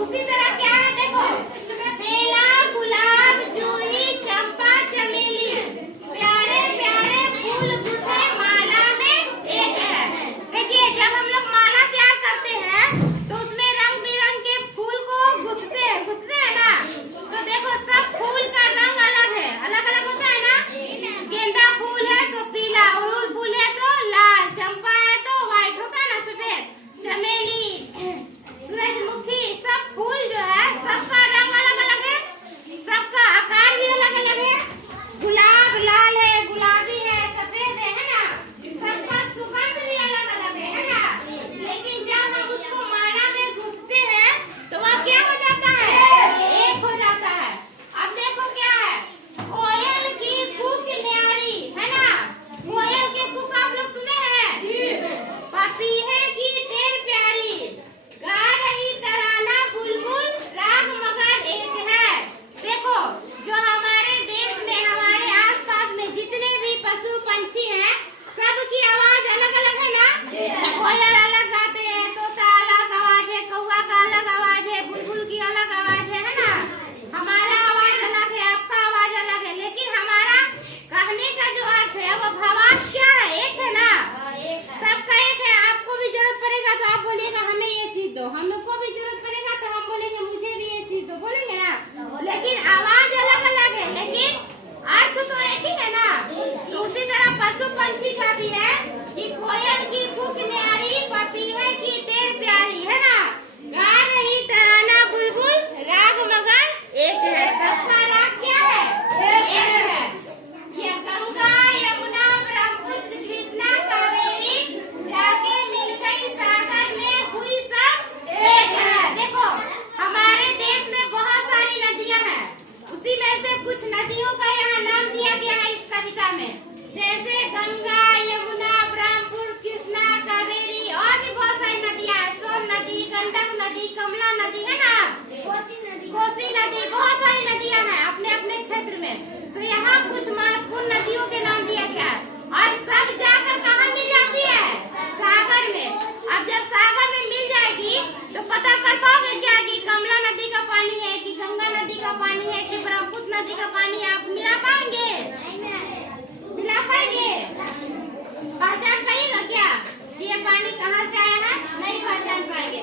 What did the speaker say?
उसी तरह क्या है देखो, बेला, गुलाब, जूही, चंपा, चमेली, प्यारे प्यारे फूल गुथे माला में एक है। देखिए जब हम लोग माला तैयार करते हैं तो उसमें रंग बिरंग के फूल को गुथते हैं ना। तो देखो सब फूल का रंग अलग है, अलग अलग होता है ना। गेंदा फूल है तो पीला, अड़हुल फूल है तो लाल, चंपा है तो व्हाइट होता है ना, सफेद, चमेली, सूरजमुखी, सब फूल जो है सबका रंग अलग अलग है, सबका आकार भी अलग अलग है। गुलाब लाल है, गुलाबी है, सफेद है ना। सबका सुगंध भी अलग अलग है ना। लेकिन जब हम उसको माला में गूंथते हैं तो वह क्या हो जाता है, एक हो जाता है। अब देखो क्या है, कोयल की कूक न्यारी है ना। कोयल के कूक आप लोग सुने हैं। पपीहे की टेर प्यारी, गा रही तराना बुलबुल, राग मगर एक है। देखो जो हमारे देश में, हमारे आसपास में जितने भी पशु पंछी हैं सबकी आवाज अलग अलग है ना। कोयल अलग गाते हैं, तोता अलग आवाज है, कौवा का अलग आवाज है, बुलबुल की अलग आवाज है ना। हमारा आवाज अलग है, आपका आवाज अलग है, लेकिन हमारा कहने का जो अर्थ है वो भावार्थ क्या है, एक है ना। सबका एक है। आपको भी जरूरत पड़ेगा तो आप बोलिएगा हमें ये चीज दो, हमको भी जरूरत पड़ेगा तो हम बोलेंगे मुझे भी ये चीज दो, बोलेंगे ना। लेकिन आवाज अलग अलग है, लेकिन अर्थ तो एक ही है ना। तो उसी तरह पशु पंछी का भी है कि कोयल की कूक न्यारी, पपीहे की टेर प्यारी है ना। गा रही तराना बुलबुल, राग मगर एक है। सबका राग क्या है, एक है। ये गंगा यमुना ब्रह्मपुत्र कृष्णा कावेरी जाके मिल गई सागर में, हुई सब एक है। देखो हमारे देश में बहुत सारी नदियां हैं, उसी में से कुछ नदियों का यहाँ नाम दिया गया है इस कविता में। जैसे गंगा, यमुना, ब्रह्मपुत्र, कृष्णा, कावेरी, और भी बहुत सारी नदियां हैं। सोन नदी, गंडक नदी, कमला नदी है ना, कोसी नदी, बहुत सारी नदियां हैं अपने अपने क्षेत्र में। तो यहाँ कुछ महत्वपूर्ण नदियों के नाम दिया गया है, और सब जाकर कहाँ मिल जाती है, सागर में। अब जब सागर में मिल जाएगी तो पता कर पाओगे क्या कि कमला नदी का पानी है कि गंगा नदी का पानी है कि ब्रह्मपुत्र नदी का पानी है। आप मिला पाएंगे, मिला पाएंगे, पहचान पाइएगा क्या कि ये पानी कहाँ से आया है, नहीं पहचान पाएंगे।